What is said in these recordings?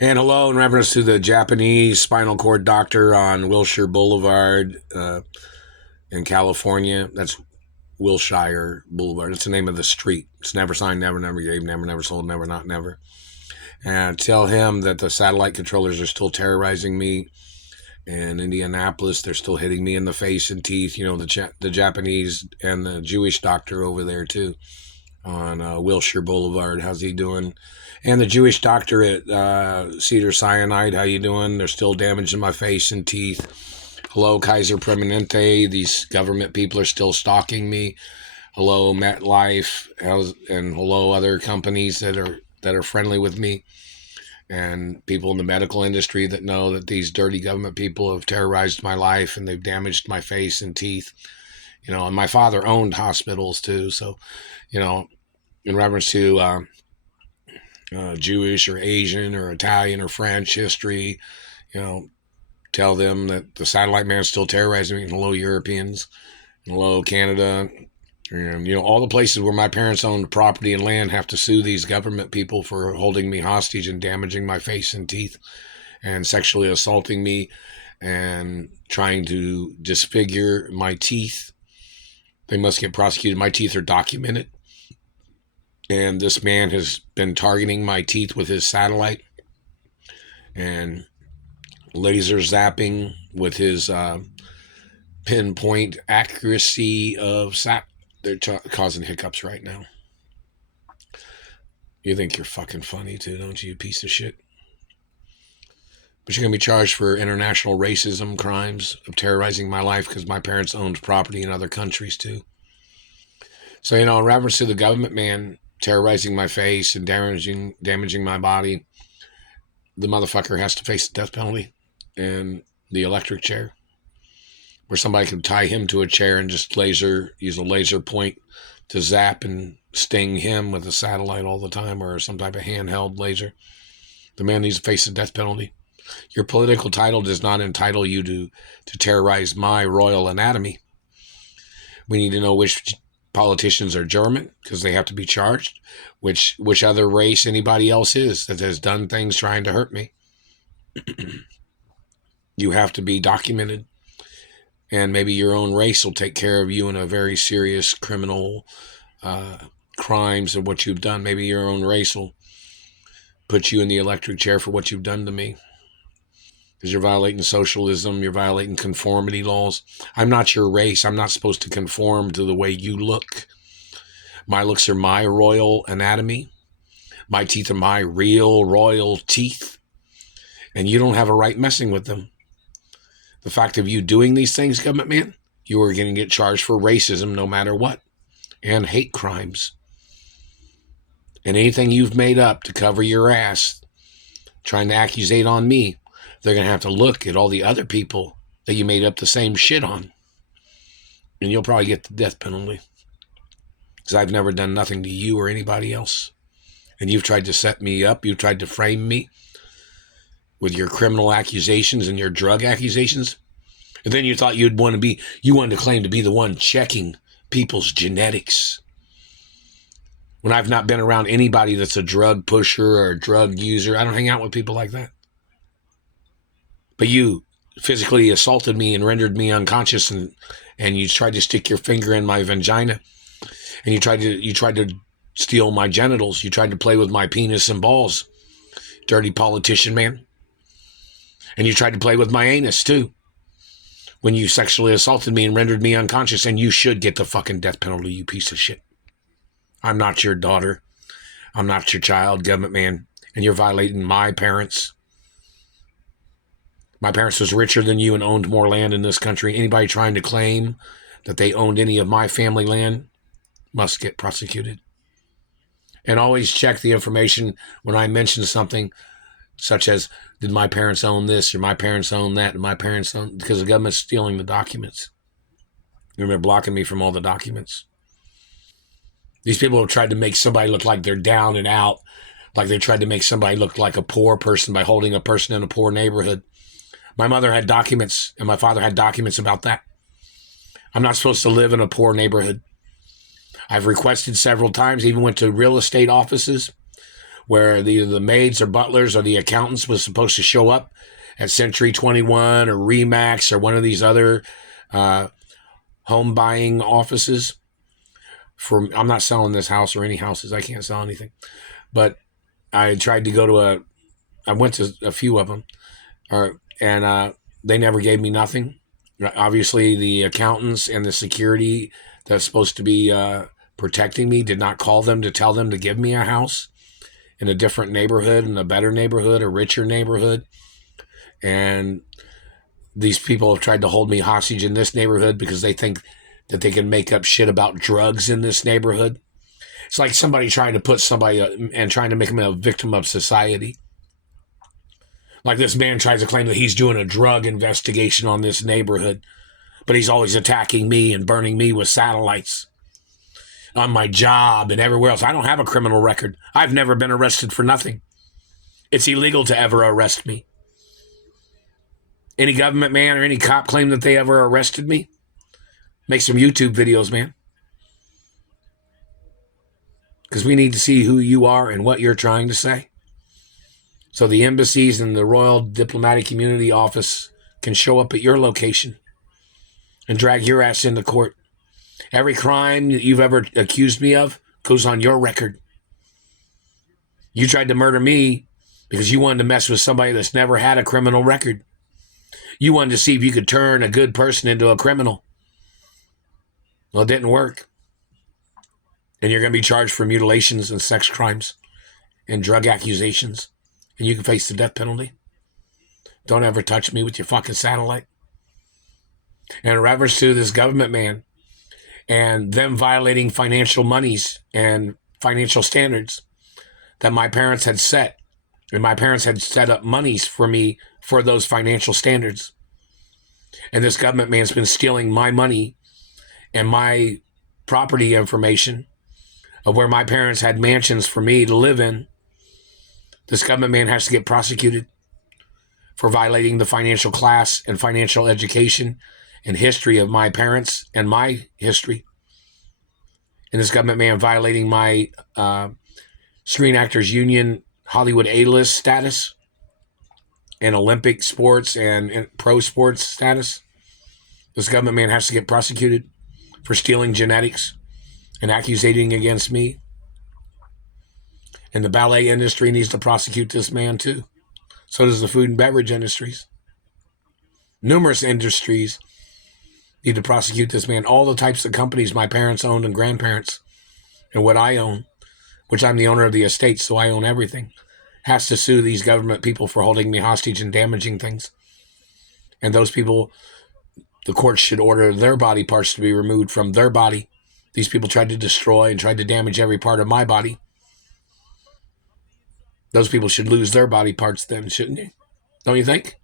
And hello in reference to the Japanese spinal cord doctor on Wilshire Boulevard in California. That's Wilshire Boulevard. It's the name of the street. It's never signed, never, never gave, never, never sold, never, not never. And tell him that the satellite controllers are still terrorizing me. In Indianapolis, they're still hitting me in the face and teeth. You know, the Japanese and the Jewish doctor over there, too, on Wilshire Boulevard. How's he doing? And the Jewish doctor at Cedar Cyanide, how you doing? They're still damaging my face and teeth. Hello, Kaiser Permanente. These government people are still stalking me. Hello, MetLife, and hello, other companies that are friendly with me, and people in the medical industry that know that these dirty government people have terrorized my life and they've damaged my face and teeth. You know, and my father owned hospitals too. So, you know, in reference to Jewish or Asian or Italian or French history, you know, tell them that the satellite man's still terrorizing me. And hello, Europeans. And hello, Canada. And, you know, all the places where my parents owned property and land have to sue these government people for holding me hostage and damaging my face and teeth and sexually assaulting me and trying to disfigure my teeth. They must get prosecuted. My teeth are documented. And this man has been targeting my teeth with his satellite and laser zapping with his pinpoint accuracy of they're causing hiccups right now. You think you're fucking funny too, don't you piece of shit? But you're going to be charged for international racism crimes of terrorizing my life because my parents owned property in other countries too. So, you know, in reference to the government man terrorizing my face and damaging my body, the motherfucker has to face the death penalty and the electric chair, where somebody could tie him to a chair and just use a laser point to zap and sting him with a satellite all the time, or some type of handheld laser. The man needs to face the death penalty. Your political title does not entitle you to terrorize my royal anatomy. We need to know which politicians are German, because they have to be charged, which other race anybody else is that has done things trying to hurt me. You have to be documented. And maybe your own race will take care of you in a very serious criminal crimes of what you've done. Maybe your own race will put you in the electric chair for what you've done to me. Because you're violating socialism, you're violating conformity laws. I'm not your race. I'm not supposed to conform to the way you look. My looks are my royal anatomy. My teeth are my real royal teeth. And you don't have a right messing with them. The fact of you doing these things, government man, you are going to get charged for racism no matter what, and hate crimes. And anything you've made up to cover your ass, trying to accusate on me, they're going to have to look at all the other people that you made up the same shit on. And you'll probably get the death penalty. Because I've never done nothing to you or anybody else. And you've tried to set me up. You've tried to frame me with your criminal accusations and your drug accusations. And then you thought you wanted to claim to be the one checking people's genetics. When I've not been around anybody that's a drug pusher or a drug user. I don't hang out with people like that. But you physically assaulted me and rendered me unconscious, and you tried to stick your finger in my vagina, and you tried to steal my genitals. You tried to play with my penis and balls, dirty politician man. And you tried to play with my anus too, when you sexually assaulted me and rendered me unconscious. And you should get the fucking death penalty, you piece of shit. I'm not your daughter. I'm not your child, government man. And you're violating my parents. My parents was richer than you and owned more land in this country. Anybody trying to claim that they owned any of my family land must get prosecuted. And always check the information when I mention something, such as, did my parents own this, or my parents own that, and my parents own, because the government's stealing the documents. And they're blocking me from all the documents. These people have tried to make somebody look like they're down and out, like they tried to make somebody look like a poor person by holding a person in a poor neighborhood. My mother had documents, and my father had documents about that. I'm not supposed to live in a poor neighborhood. I've requested several times, even went to real estate offices where the maids or butlers or the accountants was supposed to show up at Century 21 or Remax or one of these other home buying offices. I'm not selling this house or any houses. I can't sell anything. But I tried to go to I went to a few of them, and they never gave me nothing. Obviously, the accountants and the security that's supposed to be protecting me did not call them to tell them to give me a house in a different neighborhood, in a better neighborhood, a richer neighborhood. And these people have tried to hold me hostage in this neighborhood because they think that they can make up shit about drugs in this neighborhood. It's like somebody trying to put somebody and trying to make them a victim of society. Like this man tries to claim that he's doing a drug investigation on this neighborhood, but he's always attacking me and burning me with satellites on my job and everywhere else. I don't have a criminal record. I've never been arrested for nothing. It's illegal to ever arrest me. Any government man or any cop claim that they ever arrested me? Make some YouTube videos, man. Because we need to see who you are and what you're trying to say. So the embassies and the Royal Diplomatic Community Office can show up at your location and drag your ass into court. Every crime that you've ever accused me of goes on your record. You tried to murder me because you wanted to mess with somebody that's never had a criminal record. You wanted to see if you could turn a good person into a criminal. Well, it didn't work. And you're going to be charged for mutilations and sex crimes and drug accusations. And you can face the death penalty. Don't ever touch me with your fucking satellite. And in reference to this government man and them violating financial monies and financial standards that my parents had set, and my parents had set up monies for me for those financial standards. And this government man's been stealing my money and my property information of where my parents had mansions for me to live in. This government man has to get prosecuted for violating the financial class and financial education and history of my parents and my history. And this government man violating my Screen Actors Union Hollywood A-list status and Olympic sports and pro sports status. This government man has to get prosecuted for stealing genetics and accusating against me. And the ballet industry needs to prosecute this man too. So does the food and beverage industries. Numerous industries need to prosecute this man. All the types of companies my parents owned and grandparents and what I own, which I'm the owner of the estate, so I own everything, has to sue these government people for holding me hostage and damaging things. And those people, the courts should order their body parts to be removed from their body. These people tried to destroy and tried to damage every part of my body. Those people should lose their body parts then, shouldn't they? Don't you think?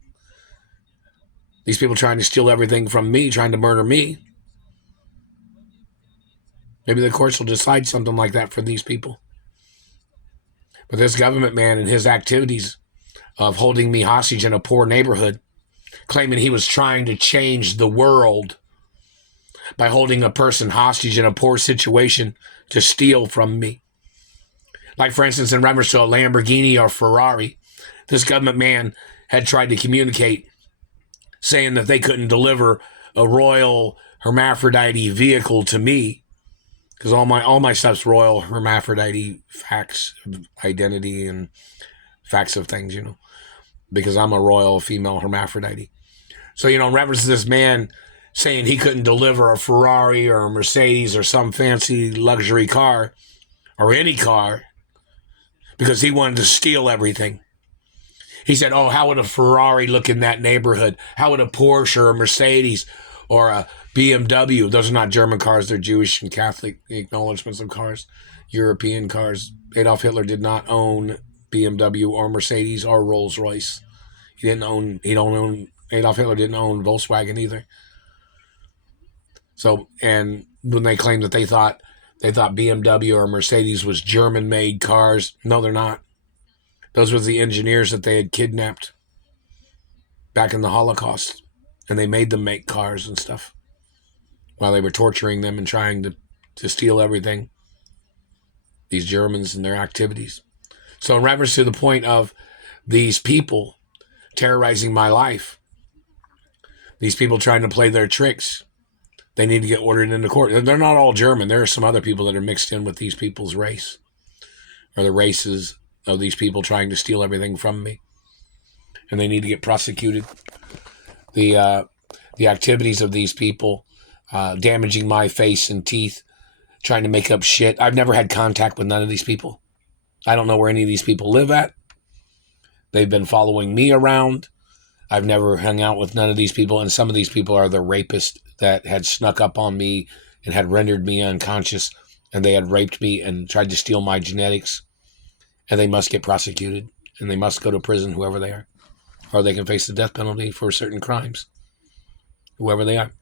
These people trying to steal everything from me, trying to murder me. Maybe the courts will decide something like that for these people. But this government man and his activities of holding me hostage in a poor neighborhood, claiming he was trying to change the world by holding a person hostage in a poor situation to steal from me. Like, for instance, in reference to a Lamborghini or Ferrari, this government man had tried to communicate saying that they couldn't deliver a royal hermaphrodite vehicle to me because all my stuff's royal hermaphrodite facts of identity and facts of things, because I'm a royal female hermaphrodite. So, in reference to this man saying he couldn't deliver a Ferrari or a Mercedes or some fancy luxury car or any car because he wanted to steal everything. He said, oh, how would a Ferrari look in that neighborhood? How would a Porsche or a Mercedes or a BMW? Those are not German cars. They're Jewish and Catholic acknowledgments of cars, European cars. Adolf Hitler did not own BMW or Mercedes or Rolls Royce. Adolf Hitler didn't own Volkswagen either. So, and when they claimed that they thought BMW or Mercedes was German-made cars, no, they're not. Those were the engineers that they had kidnapped back in the Holocaust, and they made them make cars and stuff while they were torturing them and trying to steal everything. These Germans and their activities. So in reference to the point of these people terrorizing my life, these people trying to play their tricks, they need to get ordered into court. They're not all German. There are some other people that are mixed in with these people's race, or the races of these people trying to steal everything from me. And they need to get prosecuted. The activities of these people, damaging my face and teeth, trying to make up shit. I've never had contact with none of these people. I don't know where any of these people live at. They've been following me around. I've never hung out with none of these people. And some of these people are the rapists that had snuck up on me and had rendered me unconscious. And they had raped me and tried to steal my genetics. And they must get prosecuted. And they must go to prison, whoever they are. Or they can face the death penalty for certain crimes, whoever they are.